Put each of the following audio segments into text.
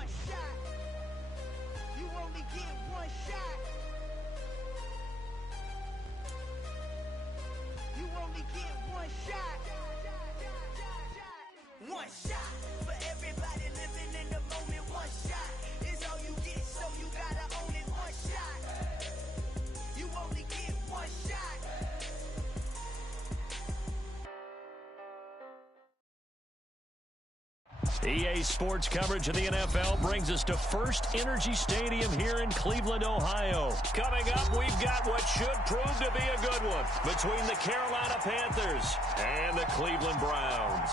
one shot. You only get one shot. You only get one shot. One shot for everybody living in the moment. One shot is all you get, so you gotta own it. One shot. You only get one shot. EA Sports coverage of the NFL brings us to First Energy Stadium here in Cleveland, Ohio. Coming up, we've got what should prove to be a good one between the Carolina Panthers and the Cleveland Browns.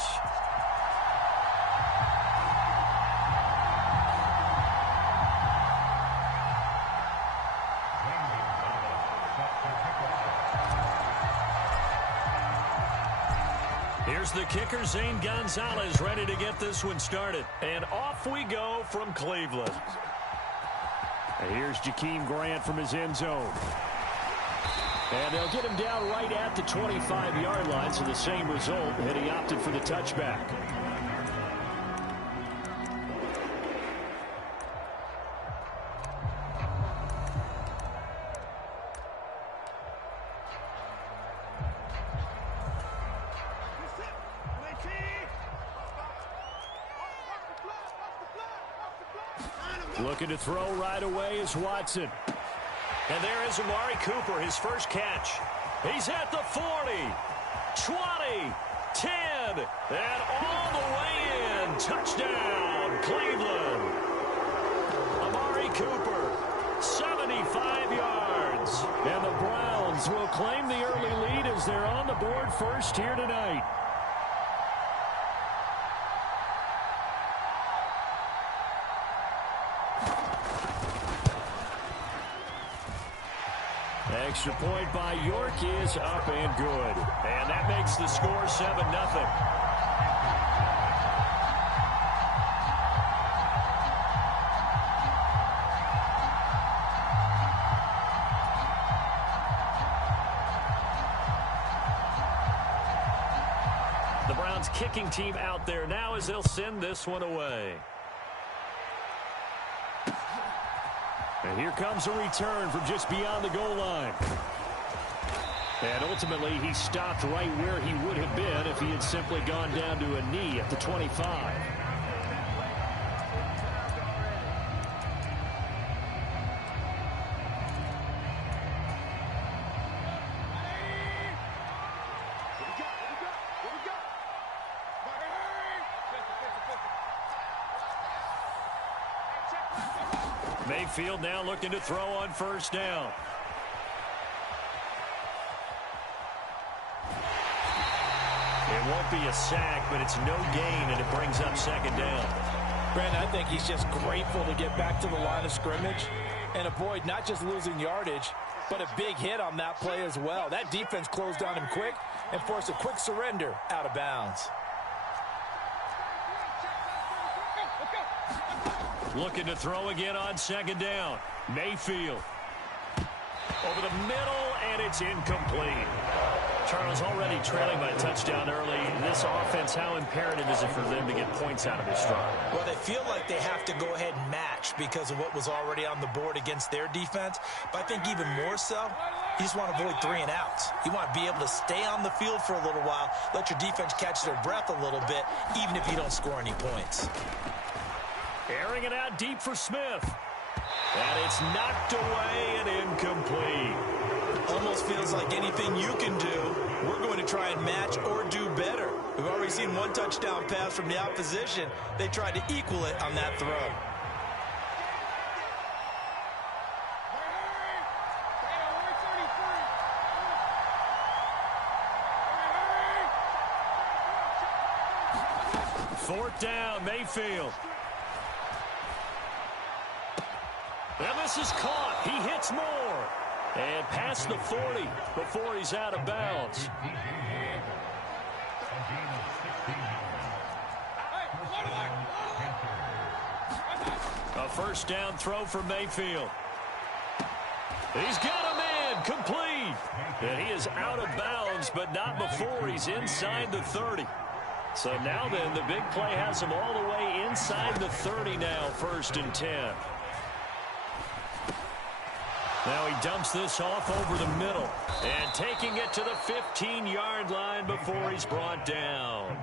Here's the kicker, Zane Gonzalez, ready to get this one started. And off we go from Cleveland. And here's Jakeem Grant from his end zone. And they'll get him down right at the 25-yard line, so the same result, and he opted for the touchback. Looking to throw right away is Watson. And there is Amari Cooper, his first catch. He's at the 40, 20, 10, and all the way in. Touchdown, Cleveland. Amari Cooper, 75 yards. And the Browns will claim the early lead as they're on the board first here tonight. Extra point by York is up and good. And that makes the score 7-0. The Browns kicking team out there now as they'll send this one away. And here comes a return from just beyond the goal line. And ultimately, he stopped right where he would have been if he had simply gone down to a knee at the 25. Mayfield now looking to throw on first down. It won't be a sack, but it's no gain, and it brings up second down. Brandon, I think he's just grateful to get back to the line of scrimmage and avoid not just losing yardage, but a big hit on that play as well. That defense closed on him quick and forced a quick surrender out of bounds. Looking to throw again on second down. Mayfield. Over the middle, and it's incomplete. Charles, already trailing by a touchdown early. This offense, how imperative is it for them to get points out of this drive? Well, they feel like they have to go ahead and match because of what was already on the board against their defense. But I think even more so, you just want to avoid 3 and outs. You want to be able to stay on the field for a little while, let your defense catch their breath a little bit, even if you don't score any points. Airing it out deep for Smith. And it's knocked away and incomplete. Almost feels like anything you can do, we're going to try and match or do better. We've already seen one touchdown pass from the opposition. They tried to equal it on that throw. Fourth down, Mayfield. And this is caught. He hits more. And past the 40 before he's out of bounds. A first down throw for Mayfield. He's got him in. Complete. And he is out of bounds, but not before he's inside the 30. So now then, the big play has him all the way inside the 30 now, 1st and 10. Now he dumps this off over the middle and taking it to the 15-yard line before he's brought down.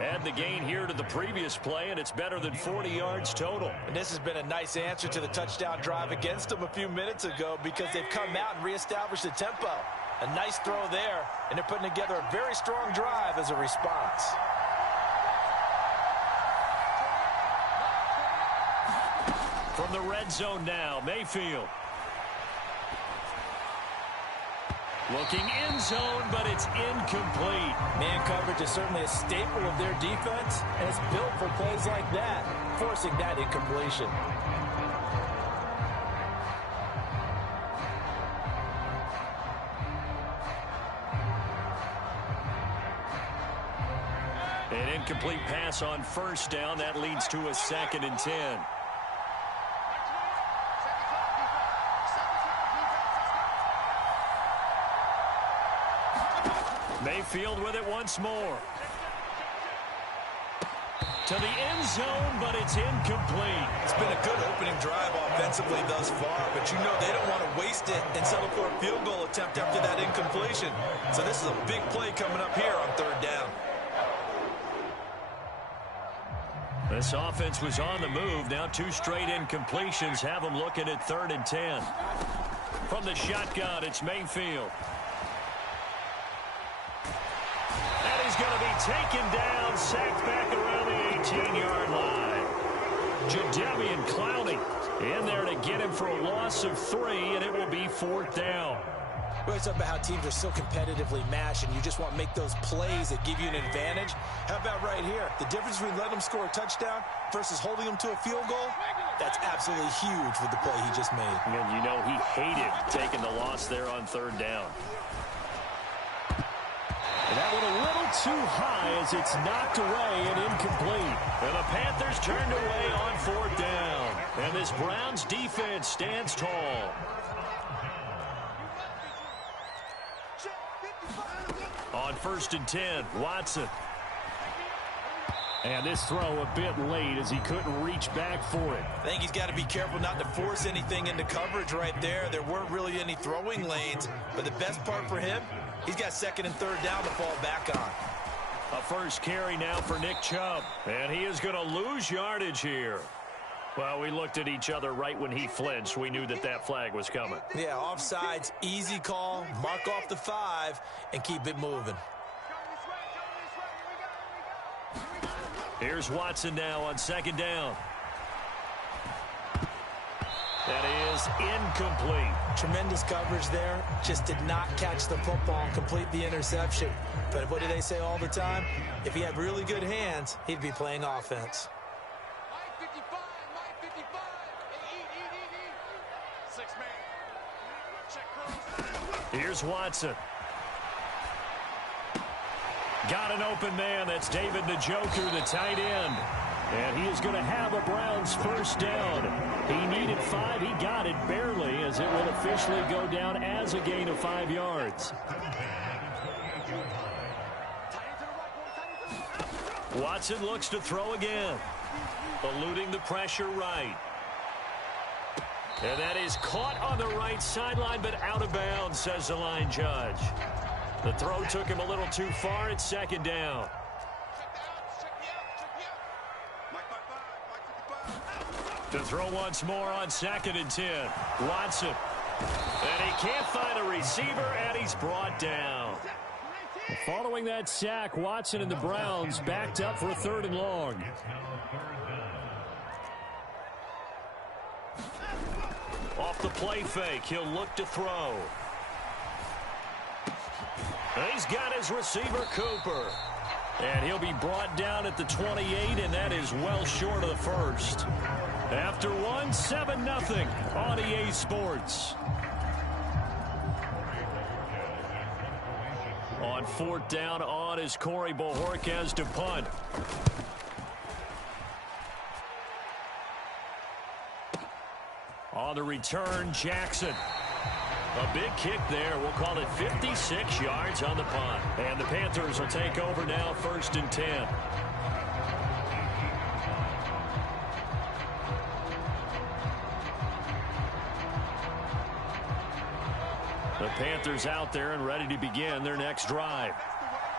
Add the gain here to the previous play, and it's better than 40 yards total. And this has been a nice answer to the touchdown drive against them a few minutes ago because they've come out and reestablished the tempo. A nice throw there, and they're putting together a very strong drive as a response. From the red zone now, Mayfield. Looking in zone, but it's incomplete. Man coverage is certainly a staple of their defense, and it's built for plays like that, forcing that incompletion. An incomplete pass on 1st down. That leads to a 2nd and 10. Mayfield with it once more. To the end zone, but it's incomplete. It's been a good opening drive offensively thus far, but you know they don't want to waste it and settle for a field goal attempt after that incompletion. So this is a big play coming up here on 3rd down. This offense was on the move. Now 2 straight incompletions have them looking at 3rd and 10. From the shotgun, it's Mayfield. He's going to be taken down, sacked back around the 18-yard line. Jadeveon Clowney in there to get him for a loss of 3, and it will be 4th down. We always talk about how teams are so competitively matched, and you just want to make those plays that give you an advantage. How about right here? The difference between letting them score a touchdown versus holding them to a field goal, that's absolutely huge with the play he just made. And you know he hated taking the loss there on 3rd down. And that one a little too high as it's knocked away and incomplete. And the Panthers turned away on 4th down. And this Browns defense stands tall. On 1st and 10, Watson. And this throw a bit late as he couldn't reach back for it. I think he's got to be careful not to force anything into coverage right there. There weren't really any throwing lanes, but the best part for him, he's got 2nd and 3rd down to fall back on. A first carry now for Nick Chubb. And he is going to lose yardage here. Well, we looked at each other right when he flinched. We knew that that flag was coming. Yeah, offsides, easy call, mark off the 5, and keep it moving. Here's Watson now on 2nd down. That is incomplete. Tremendous coverage there. Just did not catch the football and complete the interception. But what do they say all the time? If he had really good hands, he'd be playing offense. Here's Watson. Got an open man. That's David Njoku, the tight end. And he is going to have a Browns first down. He needed 5. He got it barely as it will officially go down as a gain of 5 yards. Watson looks to throw again. Eluding the pressure right. And that is caught on the right sideline, but out of bounds, says the line judge. The throw took him a little too far. It's 2nd down. To throw once more on 2nd and 10. Watson. And he can't find a receiver, and he's brought down. Following that sack, Watson and the Browns backed up for a 3rd and long. Off the play fake, he'll look to throw. He's got his receiver, Cooper. And he'll be brought down at the 28, and that is well short of the first. After 7-0 on EA Sports. On 4th down, on is Corey Bojorquez to punt. On the return, Jackson. A big kick there. We'll call it 56 yards on the punt. And the Panthers will take over now, 1st and 10. The Panthers out there and ready to begin their next drive.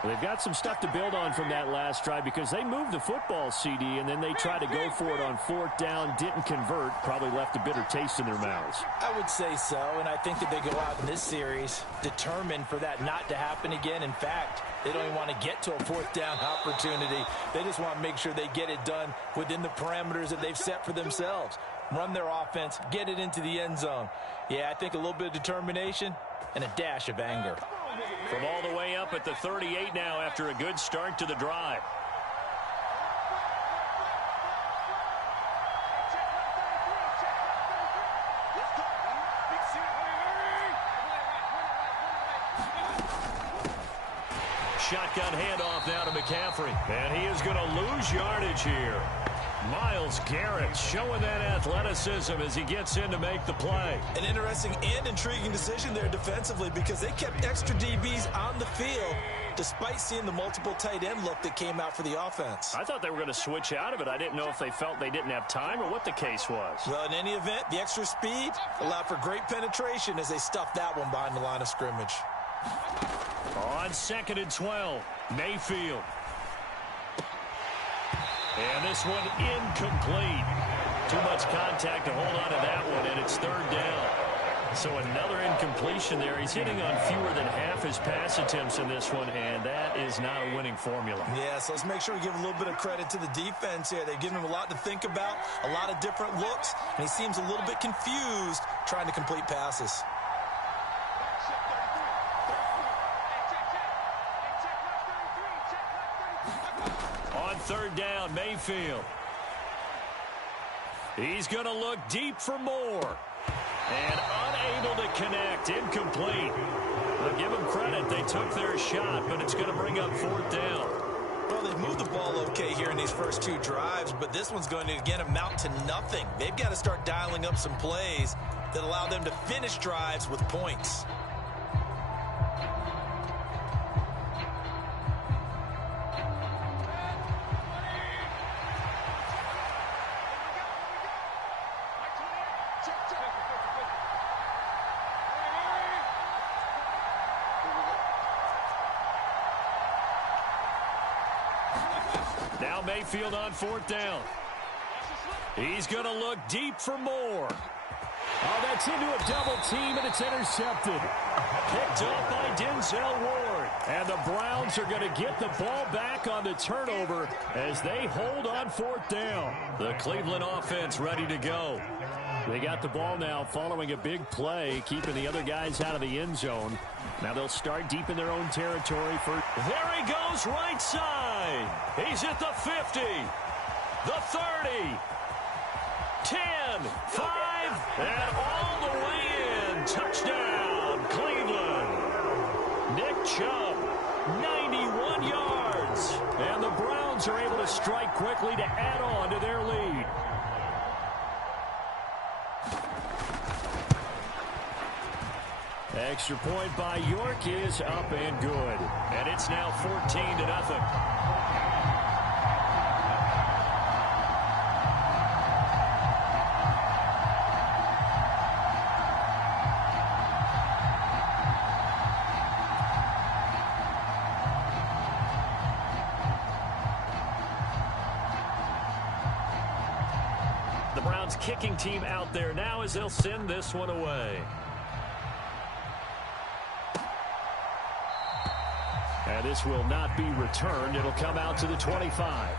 They've got some stuff to build on from that last drive because they moved the football, CD, and then they tried to go for it on 4th down, didn't convert, probably left a bitter taste in their mouths. I would say so, and I think that they go out in this series determined for that not to happen again. In fact, they don't even want to get to a 4th down opportunity. They just want to make sure they get it done within the parameters that they've set for themselves. Run their offense, get it into the end zone. Yeah, I think a little bit of determination and a dash of anger. From all the way up at the 38 now after a good start to the drive. Shotgun handoff now to McCaffrey. And he is going to lose yardage here. Myles Garrett showing that athleticism as he gets in to make the play. An interesting and intriguing decision there defensively because they kept extra DBs on the field despite seeing the multiple tight end look that came out for the offense. I thought they were going to switch out of it. I didn't know if they felt they didn't have time or what the case was. Well, in any event, the extra speed allowed for great penetration as they stuffed that one behind the line of scrimmage. On 2nd and 12, Mayfield. And this one incomplete. Too much contact to hold on to that one, and it's 3rd down. So another incompletion there. He's hitting on fewer than half his pass attempts in this one, and that is not a winning formula. Yeah, so let's make sure we give a little bit of credit to the defense here. They've given him a lot to think about, a lot of different looks, and he seems a little bit confused trying to complete passes. On 3rd down, Mayfield. He's going to look deep for more. And unable to connect. Incomplete. But give them credit. They took their shot, but it's going to bring up 4th down. Well, they've moved the ball okay here in these first 2 drives, but this one's going to, again, amount to nothing. They've got to start dialing up some plays that allow them to finish drives with points. Now Mayfield on 4th down. He's going to look deep for more. Oh, that's into a double team, and it's intercepted. Picked up by Denzel Ward. And the Browns are going to get the ball back on the turnover as they hold on 4th down. The Cleveland offense ready to go. They got the ball now following a big play, keeping the other guys out of the end zone. Now they'll start deep in their own territory. There he goes right side. He's at the 50, the 30, 10, 5, and all the way in. Touchdown, Cleveland. Nick Chubb, 91 yards. And the Browns are able to strike quickly to add on to their lead. Extra point by York is up and good. And it's now 14-0. The Browns kicking team out there now as they'll send this one away. And this will not be returned. It'll come out to the 25.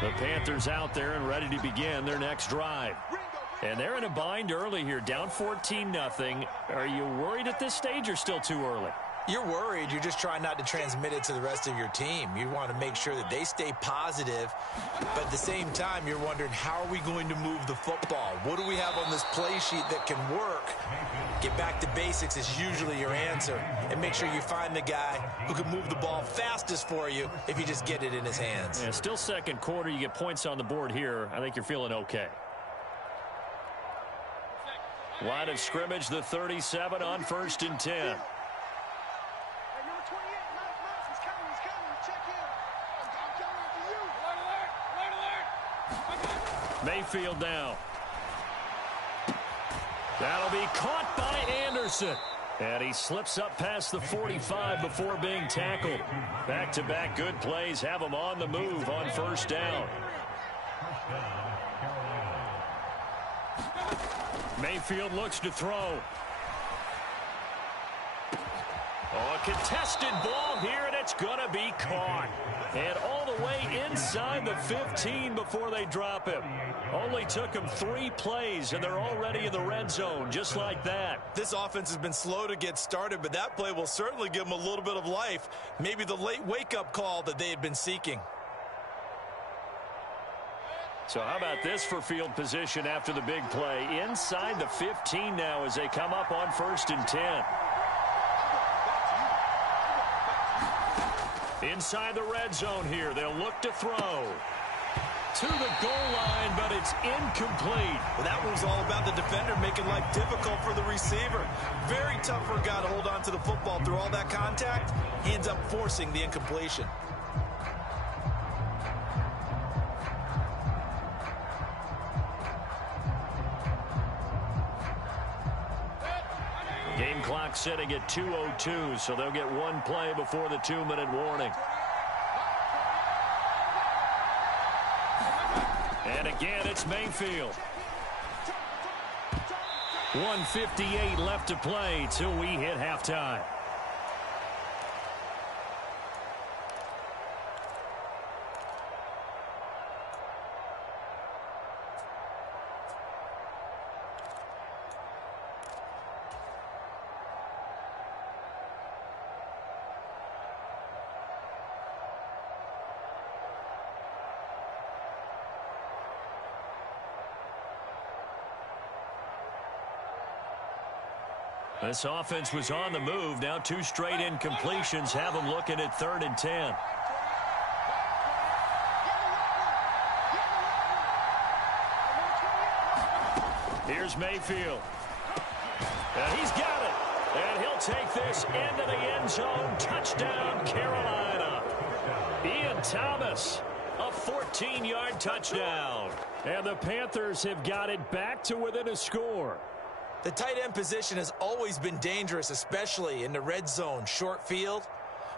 The Panthers out there and ready to begin their next drive. And they're in a bind early here, down 14-0. Are you worried at this stage or still too early? You're worried. You're just trying not to transmit it to the rest of your team. You want to make sure that they stay positive, but at the same time, you're wondering, how are we going to move the football? What do we have on this play sheet that can work? Get back to basics is usually your answer, and make sure you find the guy who can move the ball fastest for you if you just get it in his hands. Yeah, still second quarter. You get points on the board here. I think you're feeling okay. Line of scrimmage, the 37 on 1st and 10. Mayfield now. That'll be caught by Anderson. And he slips up past the 45 before being tackled. Back-to-back good plays have him on the move on 1st down. Mayfield looks to throw. Oh, a contested ball here, and it's going to be caught. And all the way inside the 15 before they drop him. Only took him 3 plays, and they're already in the red zone, just like that. This offense has been slow to get started, but that play will certainly give them a little bit of life. Maybe the late wake-up call that they had been seeking. So how about this for field position after the big play? Inside the 15 now as they come up on 1st and 10. Inside the red zone here. They'll look to throw. To the goal line, but it's incomplete. Well, that was all about the defender making life difficult for the receiver. Very tough for a guy to hold on to the football through all that contact. He ends up forcing the incompletion. Game clock sitting at 2:02, so they'll get 1 play before the 2-minute warning. And again, it's Mayfield. 1:58 left to play till we hit halftime. This offense was on the move. Now 2 straight incompletions have them looking at 3rd and 10. Here's Mayfield. And he's got it. And he'll take this into the end zone. Touchdown, Carolina. Ian Thomas, a 14-yard touchdown. And the Panthers have got it back to within a score. The tight end position has always been dangerous, especially in the red zone, short field.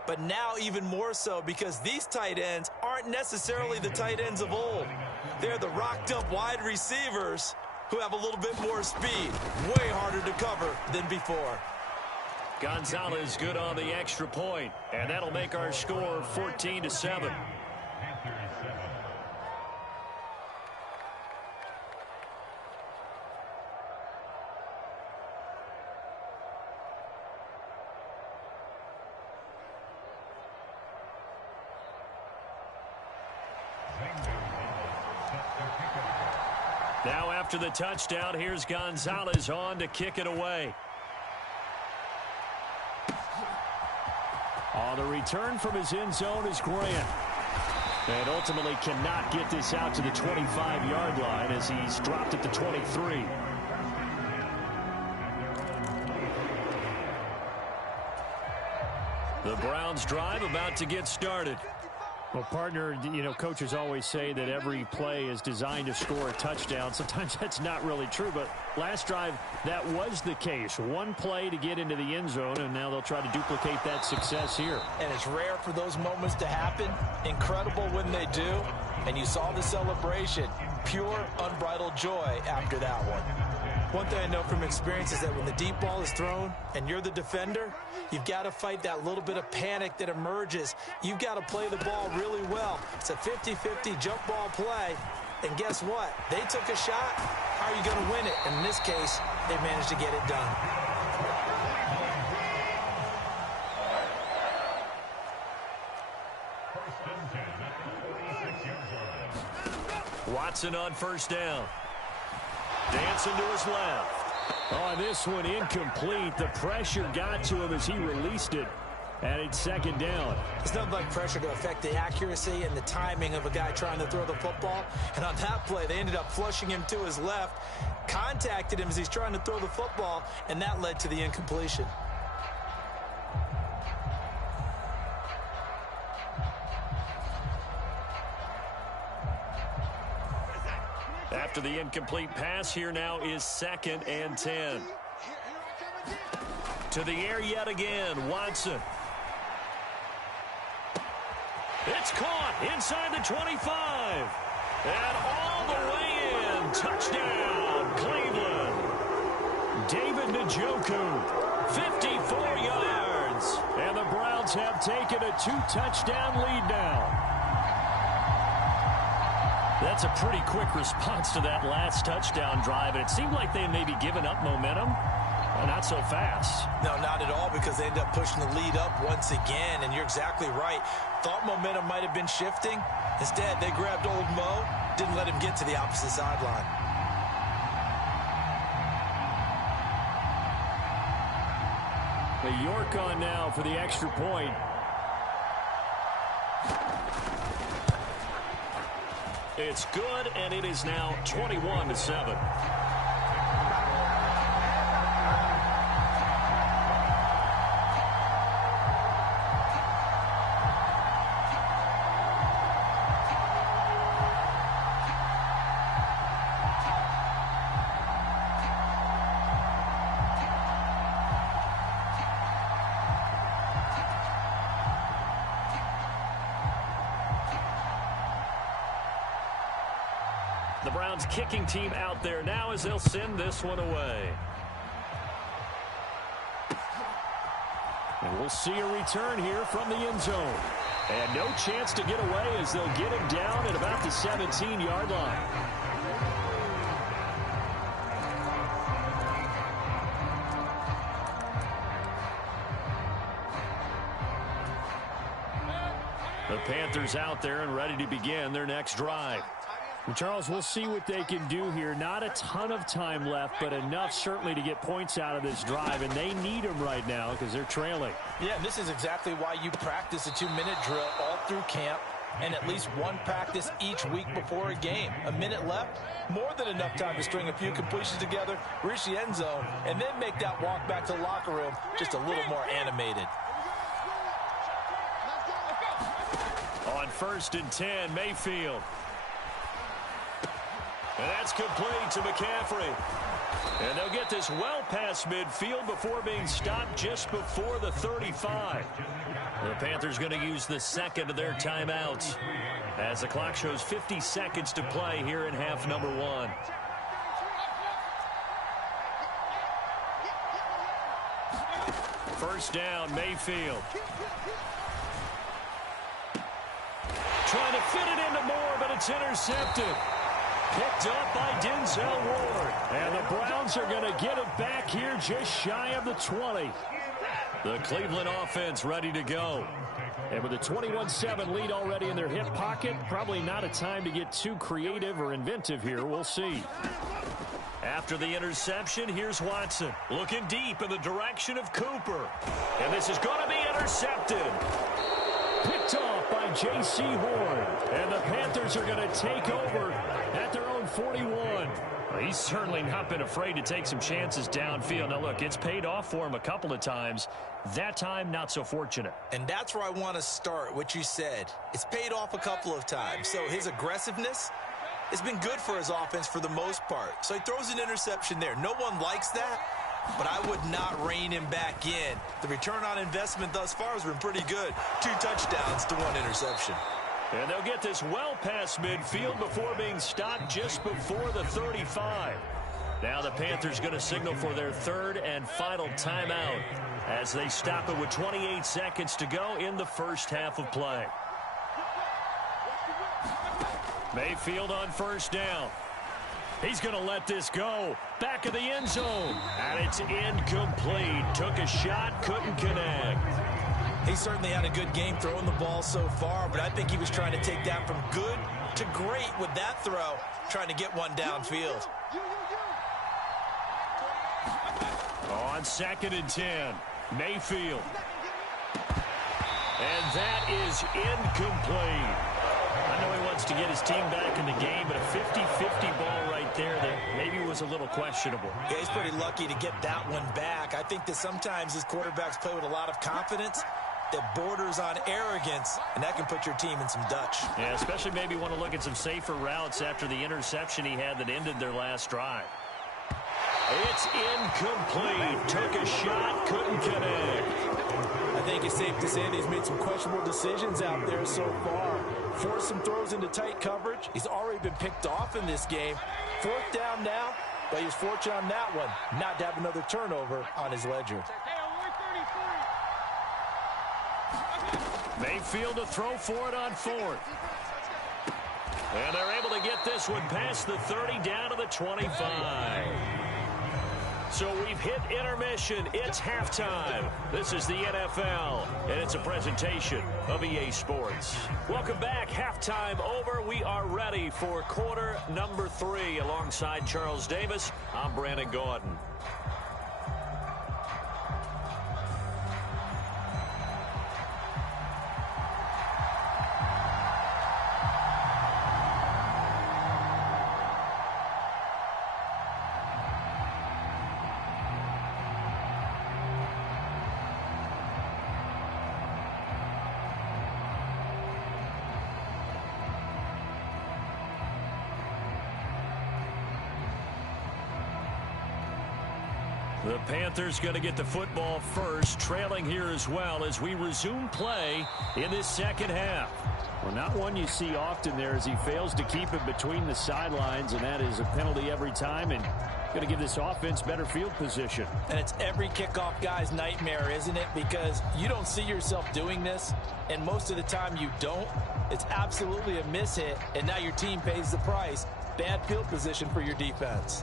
But now even more so because these tight ends aren't necessarily the tight ends of old. They're the rocked-up wide receivers who have a little bit more speed. Way harder to cover than before. Gonzalez good on the extra point, and that'll make our score 14-7. Now after the touchdown, here's Gonzalez on to kick it away. On the return from his end zone is Grant. And ultimately cannot get this out to the 25-yard line as he's dropped at the 23. The Browns drive about to get started. Well, partner, you know, coaches always say that every play is designed to score a touchdown. Sometimes that's not really true, but last drive, that was the case. 1 play to get into the end zone, and now they'll try to duplicate that success here. And it's rare for those moments to happen. Incredible when they do. And you saw the celebration. Pure, unbridled joy after that one. One thing I know from experience is that when the deep ball is thrown and you're the defender, you've got to fight that little bit of panic that emerges. You've got to play the ball really well. It's a 50-50 jump ball play. And guess what? They took a shot. How are you going to win it? And in this case, they managed to get it done. Watson on first down. Dancing to his left. Oh, this one incomplete. The pressure got to him as he released it. And it's second down. It's nothing like pressure to affect the accuracy and the timing of a guy trying to throw the football. And on that play, they ended up flushing him to his left, contacted him as he's trying to throw the football, and that led to the incompletion. After the incomplete pass, here now is 2nd and 10. To the air yet again, Watson. It's caught inside the 25. And all the way in. Touchdown, Cleveland. David Njoku, 54 yards. And the Browns have taken a 2-touchdown lead now. That's a pretty quick response to that last touchdown drive. And it seemed like they had maybe given up momentum. Well, not so fast. No, not at all, because they ended up pushing the lead up once again. And you're exactly right. Thought momentum might have been shifting. Instead, they grabbed old Mo, didn't let him get to the opposite sideline. The York on now for the extra point. It's good, and it is now 21-7. The Browns kicking team out there now as they'll send this one away. And we'll see a return here from the end zone. And no chance to get away as they'll get him down at about the 17-yard line. The Panthers out there and ready to begin their next drive. And Charles, we'll see what they can do here. Not a ton of time left, but enough certainly to get points out of this drive, and they need them right now because they're trailing. Yeah, this is exactly why you practice a 2-minute drill all through camp and at least one practice each week before a game. A minute left, more than enough time to string a few completions together, reach the end zone, and then make that walk back to the locker room just a little more animated. On 1st and 10, Mayfield. And that's complete to McCaffrey. And they'll get this well past midfield before being stopped just before the 35. The Panthers going to use the second of their timeouts as the clock shows 50 seconds to play here in half number 1. First down, Mayfield. Trying to fit it into Moore, but it's intercepted. Picked up by Denzel Ward. And the Browns are going to get it back here just shy of the 20. The Cleveland offense ready to go. And with a 21-7 lead already in their hip pocket, probably not a time to get too creative or inventive here. We'll see. After the interception, here's Watson. Looking deep in the direction of Cooper. And this is going to be intercepted. Picked off by J.C. Horn. And the Panthers are going to take over at their own 41. Well, he's certainly not been afraid to take some chances downfield. Now, look, it's paid off for him a couple of times. That time, not so fortunate. And that's where I want to start, what you said. It's paid off a couple of times. So his aggressiveness has been good for his offense for the most part. So he throws an interception there. No one likes that, but I would not rein him back in. The return on investment thus far has been pretty good. 2 touchdowns to 1 interception. And they'll get this well past midfield before being stopped just before the 35. Now the Panthers going to signal for their 3rd and final timeout as they stop it with 28 seconds to go in the first half of play. Mayfield on first down. He's going to let this go. Back of the end zone. And it's incomplete. Took a shot, couldn't connect. He certainly had a good game throwing the ball so far, but I think he was trying to take that from good to great with that throw, trying to get one downfield. On 2nd and 10, Mayfield. And that is incomplete. I know he wants to get his team back in the game, but a 50-50 ball right there that maybe was a little questionable. Yeah, he's pretty lucky to get that one back. I think that sometimes his quarterbacks play with a lot of confidence that borders on arrogance, and that can put your team in some Dutch. Yeah, especially maybe want to look at some safer routes after the interception he had that ended their last drive. It's incomplete. Took a shot, couldn't connect. I think it's safe to say that he's made some questionable decisions out there so far. Forced some throws into tight coverage. He's already been picked off in this game. 4th down now, but he's fortunate on that one not to have another turnover on his ledger. Mayfield to throw for it on 4th. And they're able to get this one past the 30 down to the 25. So we've hit intermission. It's halftime. This is the NFL, and it's a presentation of EA Sports. Welcome back. Halftime over. We are ready for quarter number 3. Alongside Charles Davis, I'm Brandon Gordon. The Panthers going to get the football first, trailing here as well as we resume play in this second half. Well, not one you see often there as he fails to keep it between the sidelines, and that is a penalty every time, and going to give this offense better field position. And it's every kickoff guy's nightmare, isn't it? Because you don't see yourself doing this, and most of the time you don't. It's absolutely a mishit, and now your team pays the price. Bad field position for your defense.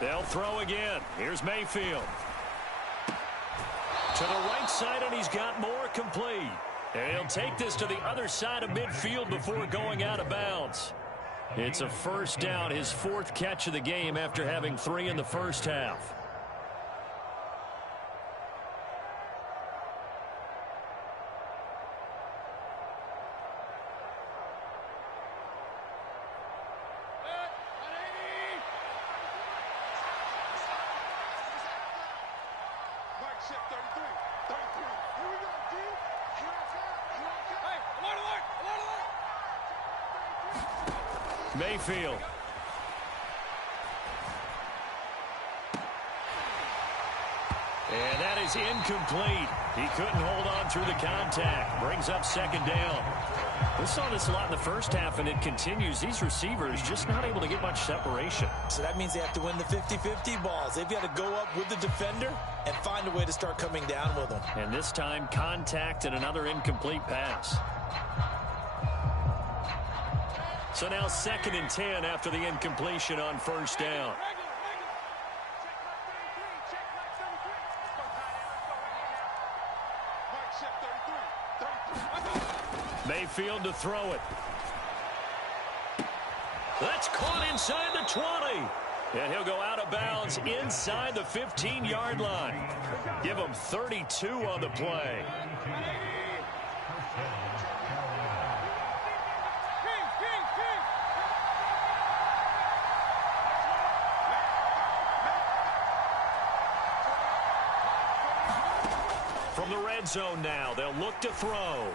They'll throw again. Here's Mayfield. To the right side, and he's got more complete. And he'll take this to the other side of midfield before going out of bounds. It's a first down, his 4th catch of the game after having 3 in the first half. Mayfield. And that is incomplete. He couldn't hold on through the contact. Brings up 2nd down. We saw this a lot in the first half, and it continues. These receivers just not able to get much separation. So that means they have to win the 50-50 balls. They've got to go up with the defender and find a way to start coming down with them. And this time, contact and another incomplete pass. So now 2nd and 10 after the incompletion on 1st down. Mayfield to throw it. That's caught inside the 20. And he'll go out of bounds inside the 15-yard line. Give him 32 on the play. From the red zone now, they'll look to throw.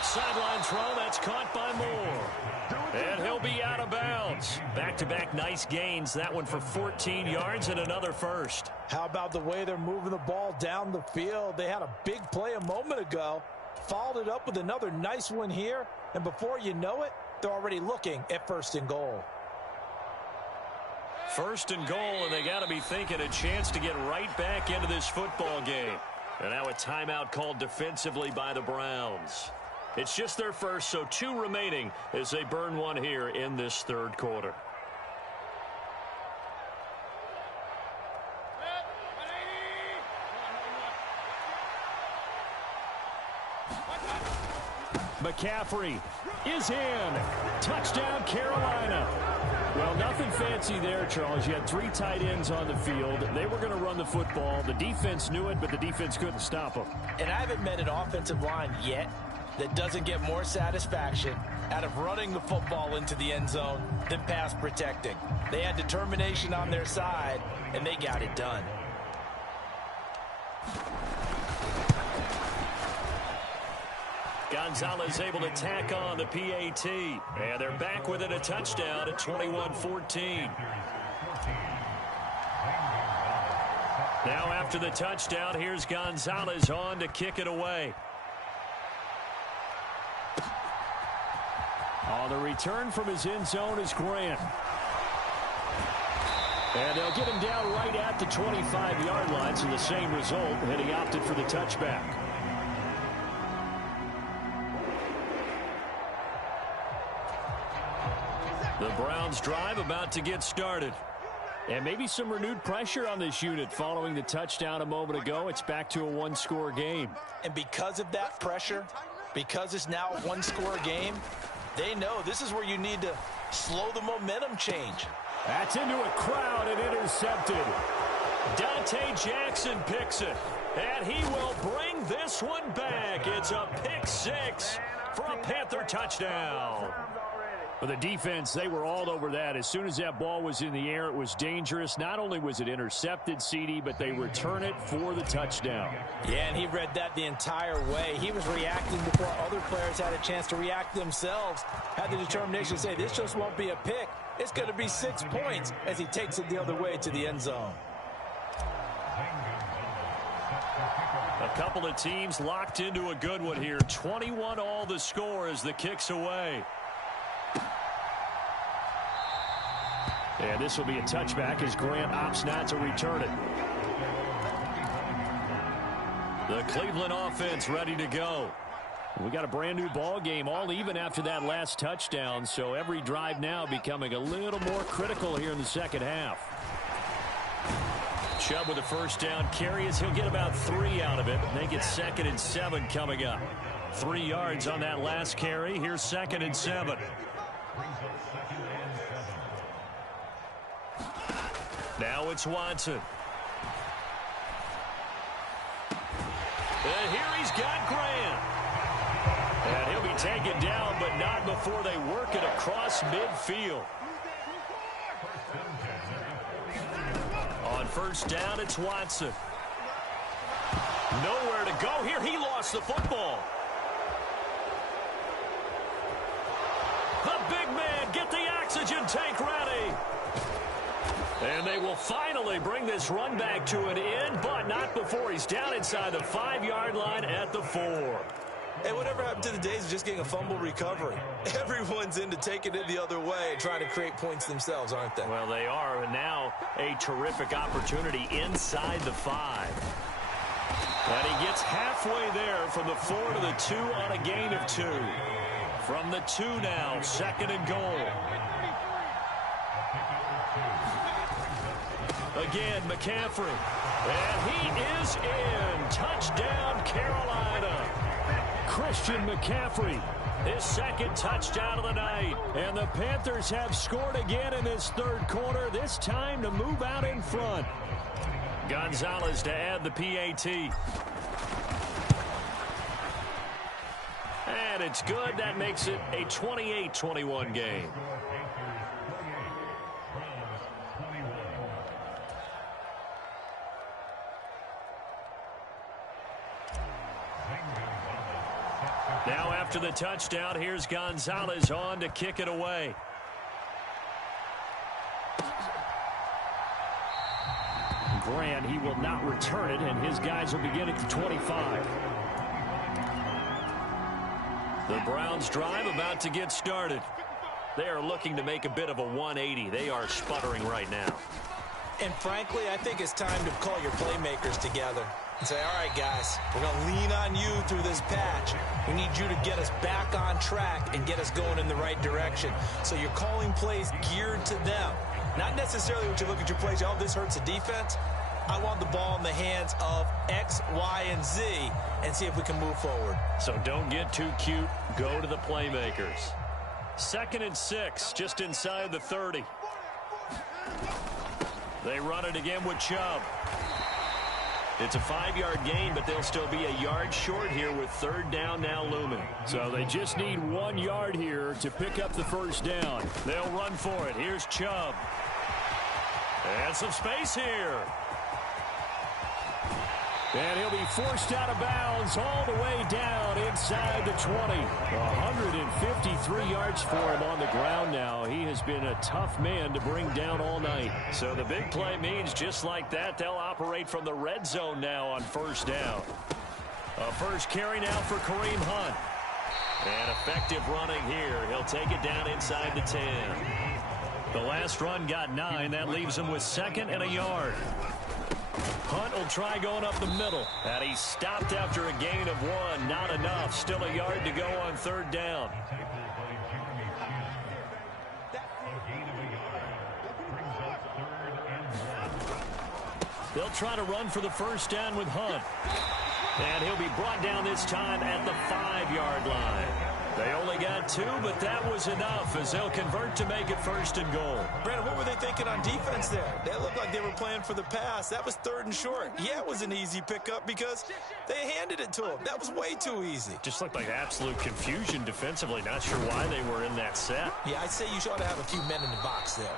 Sideline throw, that's caught by Moore. And he'll be out of bounds. Back-to-back nice gains. That one for 14 yards and another first. How about the way they're moving the ball down the field? They had a big play a moment ago. Followed it up with another nice one here. And before you know it, they're already looking at 1st and goal. 1st and goal, and they got to be thinking a chance to get right back into this football game. And now a timeout called defensively by the Browns. It's just their first, so 2 remaining as they burn one here in this 3rd quarter. McCaffrey is in. Touchdown, Carolina. Well, nothing fancy there, Charles. You had 3 tight ends on the field. They were going to run the football. The defense knew it, but the defense couldn't stop them. And I haven't met an offensive line yet that doesn't get more satisfaction out of running the football into the end zone than pass protecting. They had determination on their side, and they got it done. Gonzalez able to tack on the PAT. And they're back within a touchdown at 21-14. Now after the touchdown, here's Gonzalez on to kick it away. On the return from his end zone is Grant. And they'll get him down right at the 25-yard line, so the same result, and he opted for the touchback. The Browns drive about to get started. And maybe some renewed pressure on this unit following the touchdown a moment ago. It's back to a 1-score game. And because of that pressure, because it's now a 1-score game, they know this is where you need to slow the momentum change. That's into a crowd and intercepted. Dante Jackson picks it. And he will bring this one back. It's a pick 6 for a Panther touchdown. For the defense, they were all over that. As soon as that ball was in the air, it was dangerous. Not only was it intercepted, CD, but they return it for the touchdown. Yeah, and he read that the entire way. He was reacting before other players had a chance to react themselves. Had the determination to say, this just won't be a pick. It's going to be 6 points as he takes it the other way to the end zone. A couple of teams locked into a good one here. 21 all the score as the kick's away. And this will be a touchback as Grant opts not to return it. The Cleveland offense ready to go. We got a brand new ball game, all even after that last touchdown, so every drive now becoming a little more critical here in the second half. Chubb with a first down carry as he'll get about 3 out of it. Make it 2nd and 7 coming up. 3 yards on that last carry. Here's 2nd and 7. Now it's Watson. And here he's got Grant. And he'll be taken down, but not before they work it across midfield. On first down, it's Watson. Nowhere to go here. He lost the football. The big man, get the oxygen tank ready. And they will finally bring this run back to an end, but not before he's down inside the 5-yard line at the 4. Hey, whatever happened to the days of just getting a fumble recovery? Everyone's into taking it the other way and trying to create points themselves, aren't they? Well, they are, and now a terrific opportunity inside the 5. And he gets halfway there from the 4 to the 2 on a gain of 2. From the 2 now, 2nd and goal. Again, McCaffrey. And he is in. Touchdown, Carolina. Christian McCaffrey. His 2nd touchdown of the night. And the Panthers have scored again in this 3rd quarter, this time to move out in front. Gonzalez to add the PAT. And it's good. That makes it a 28-21 game. Now after the touchdown, here's Gonzalez on to kick it away. Grant, he will not return it, and his guys will begin at the 25. The Browns drive about to get started. They are looking to make a bit of a 180. They are sputtering right now. And frankly, I think it's time to call your playmakers together and say, all right, guys, we're going to lean on you through this patch. We need you to get us back on track and get us going in the right direction. So you're calling plays geared to them. Not necessarily when you look at your plays, oh, this hurts the defense. I want the ball in the hands of X, Y, and Z and see if we can move forward. So don't get too cute. Go to the playmakers. 2nd and 6, just inside the 30. They run it again with Chubb. It's a 5-yard gain, but they'll still be a yard short here with 3rd down now looming. So they just need 1 yard here to pick up the first down. They'll run for it. Here's Chubb. And some space here. And he'll be forced out of bounds all the way down inside the 20. 153 yards for him on the ground now. He has been a tough man to bring down all night. So the big play means just like that, they'll operate from the red zone now on 1st down. A first carry now for Kareem Hunt. And effective running here. He'll take it down inside the 10. The last run got 9. That leaves him with 2nd and a yard. Hunt will try going up the middle. And he stopped after a gain of 1. Not enough. Still a yard to go on 3rd down. They'll try to run for the first down with Hunt. And he'll be brought down this time at the 5-yard line. They only got 2, but that was enough as they'll convert to make it 1st and goal. Brandon, what were they thinking on defense there? They looked like they were playing for the pass. That was 3rd and short. Yeah, it was an easy pickup because they handed it to him. That was way too easy. Just looked like absolute confusion defensively. Not sure why they were in that set. Yeah, I'd say you ought to have a few men in the box there.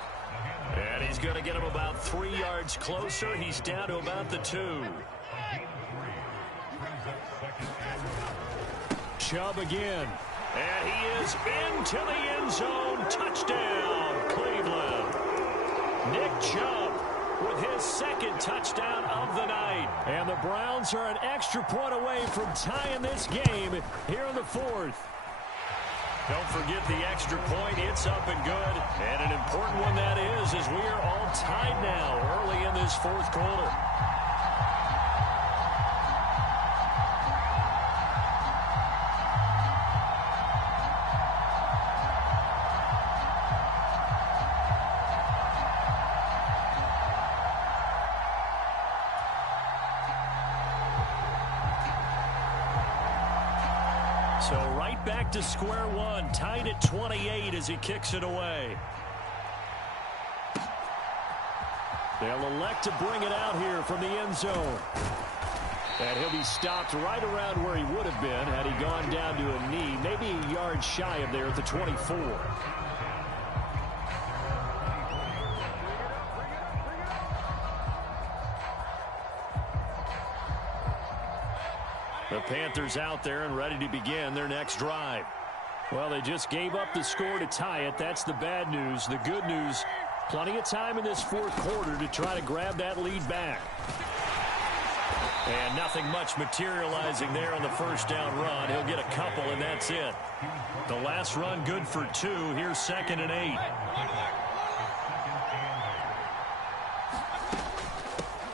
And he's going to get him about 3 yards closer. He's down to about the 2. Chubb again. And he is into the end zone. Touchdown, Cleveland. Nick Chubb with his 2nd touchdown of the night. And the Browns are an extra point away from tying this game here in the 4th. Don't forget the extra point. It's up and good. And an important one that is, as we are all tied now early in this 4th quarter. So right back to square one, tied at 28 as he kicks it away. They'll elect to bring it out here from the end zone. And he'll be stopped right around where he would have been had he gone down to a knee, maybe a yard shy of there at the 24. The Panthers out there and ready to begin their next drive. Well, they just gave up the score to tie it. That's the bad news. The good news, plenty of time in this 4th quarter to try to grab that lead back. And nothing much materializing there on the 1st down run. He'll get a couple, and that's it. The last run good for 2. Here's 2nd and 8.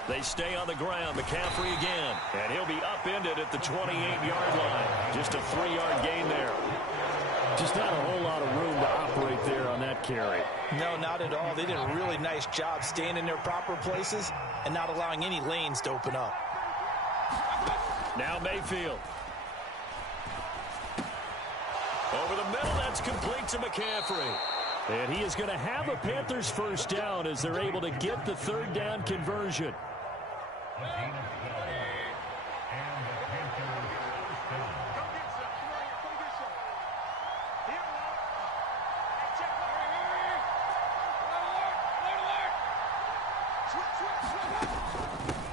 They stay on the ground. McCaffrey again. And he'll be upended at the 28-yard line. Just a 3-yard gain there. Just not a whole lot of room to operate there on that carry. No, not at all. They did a really nice job staying in their proper places and not allowing any lanes to open up. Now Mayfield. Over the middle, that's complete to McCaffrey. And he is going to have a Panthers first down as they're able to get the 3rd down conversion.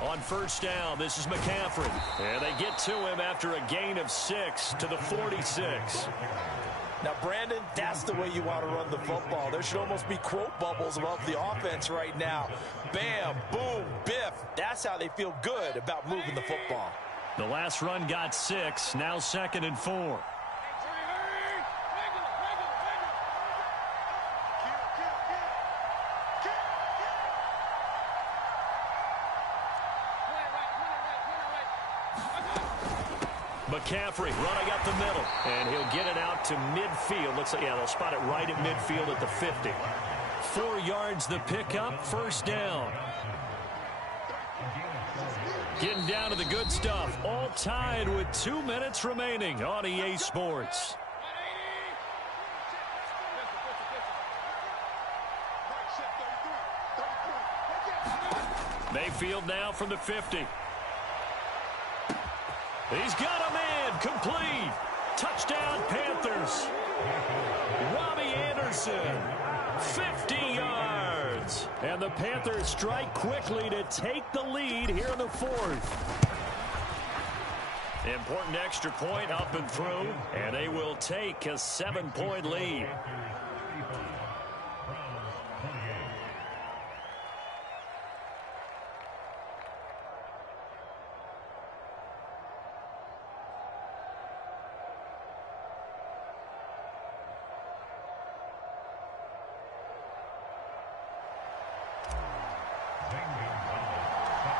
On 1st down, this is McCaffrey. And they get to him after a gain of 6 to the 46. Now, Brandon, that's the way you want to run the football. There should almost be quote bubbles about the offense right now. Bam, boom, biff. That's how they feel good about moving the football. The last run got 6. Now 2nd and 4. McCaffrey running up the middle, and he'll get it out to midfield. Looks like, yeah, they'll spot it right at midfield at the 50. 4 yards the pickup, 1st down. Getting down to the good stuff. All tied with 2 minutes remaining on EA Sports. Mayfield now from the 50. He's got a man. Complete. Touchdown, Panthers. Robbie Anderson. 50 yards. And the Panthers strike quickly to take the lead here in the fourth. Important extra point up and through, and they will take a 7-point lead.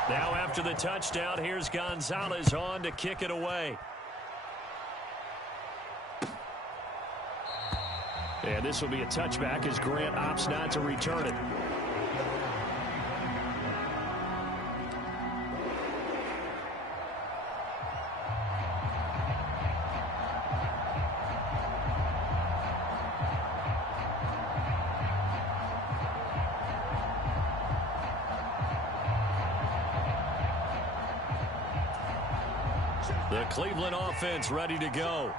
Now after the touchdown, here's Gonzalez on to kick it away. And this will be a touchback as Grant opts not to return it. The Cleveland offense ready to go.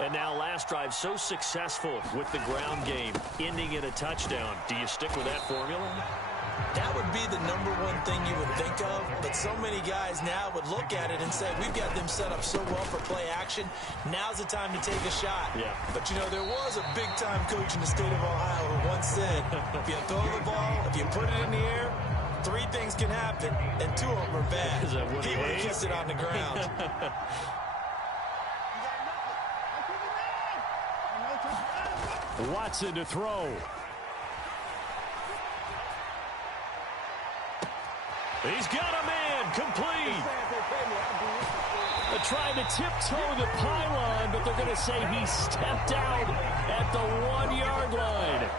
And now last drive so successful with the ground game, ending in a touchdown. Do you stick with that formula? That would be the #1 thing you would think of, but so many guys now would look at it and say, we've got them set up so well for play action. Now's the time to take a shot. Yeah. But, you know, there was a big-time coach in the state of Ohio who once said, if you throw the ball, if you put it in the air, 3 things can happen, and 2 of them are bad. Is that what he would have kissed it on the ground. Watson to throw. He's got a man. Complete. They're trying to tiptoe the pylon, but they're going to say he stepped out at the 1-yard line.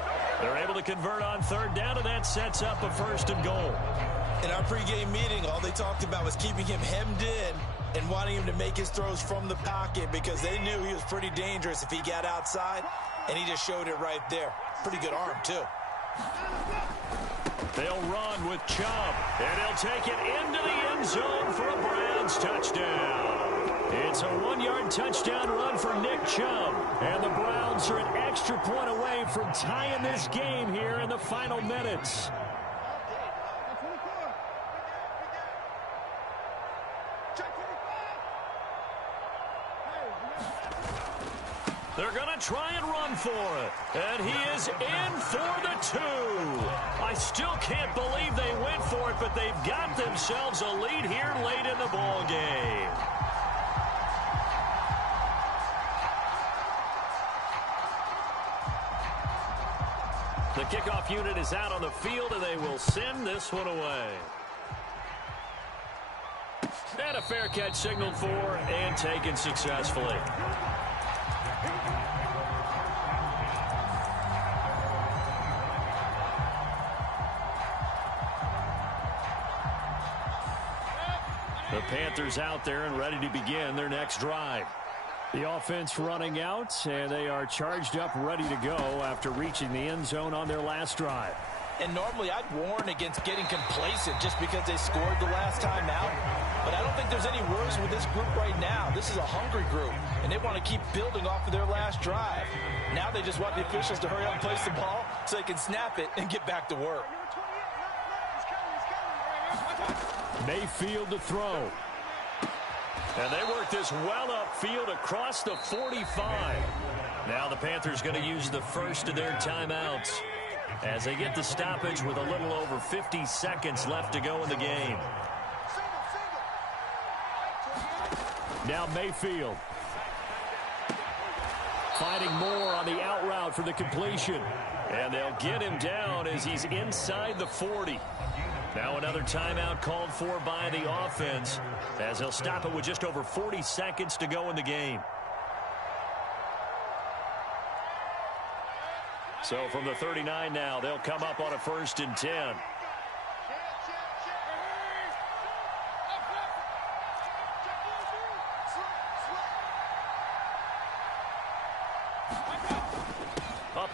They're able to convert on 3rd down, and that sets up a 1st and goal. In our pregame meeting, all they talked about was keeping him hemmed in and wanting him to make his throws from the pocket because they knew he was pretty dangerous if he got outside, and he just showed it right there. Pretty good arm, too. They'll run with Chubb, and he'll take it into the end zone for a Browns touchdown. It's a 1-yard touchdown run for Nick Chubb, and the Browns are an extra point away from tying this game here in the final minutes. They're going to try and run for it. And he is in for the 2. I still can't believe they went for it, but they've got themselves a lead here late in the ball game. The kickoff unit is out on the field, and they will send this one away. And a fair catch signaled for and taken successfully. The Panthers out there and ready to begin their next drive. The offense running out, and they are charged up, ready to go after reaching the end zone on their last drive. And normally I'd warn against getting complacent just because they scored the last time out. But I don't think there's any worries with this group right now. This is a hungry group, and they want to keep building off of their last drive. Now they just want the officials to hurry up and place the ball so they can snap it and get back to work. Mayfield to throw. And they work this well upfield across the 45. Now the Panthers going to use the first of their timeouts as they get the stoppage with a little over 50 seconds left to go in the game. Now Mayfield. Finding more on the out route for the completion. And they'll get him down as he's inside the 40. Now another timeout called for by the offense as they'll stop it with just over 40 seconds to go in the game. So from the 39 now, they'll come up on a 1st and 10.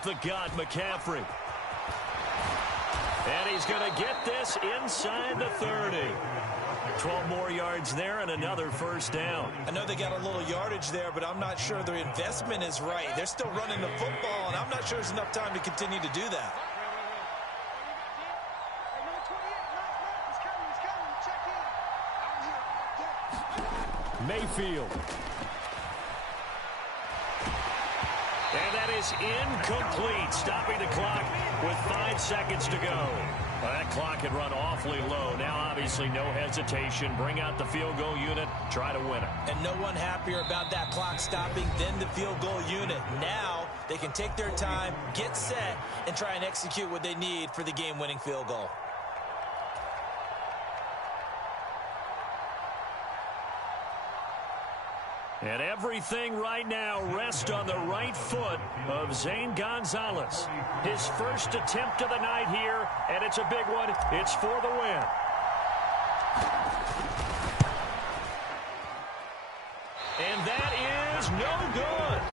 the God, McCaffrey. And he's going to get this inside the 30. 12 more yards there and another first down. I know they got a little yardage there, but I'm not sure their investment is right. They're still running the football, and I'm not sure there's enough time to continue to do that. Mayfield. And that is incomplete, stopping the clock with 5 seconds to go. Well, that clock had run awfully low. Now, obviously, no hesitation. Bring out the field goal unit, try to win it. And no one happier about that clock stopping than the field goal unit. Now, they can take their time, get set, and try and execute what they need for the game-winning field goal. And everything right now rests on the right foot of Zane Gonzalez. His first attempt of the night here, and it's a big one. It's for the win. And that is no good.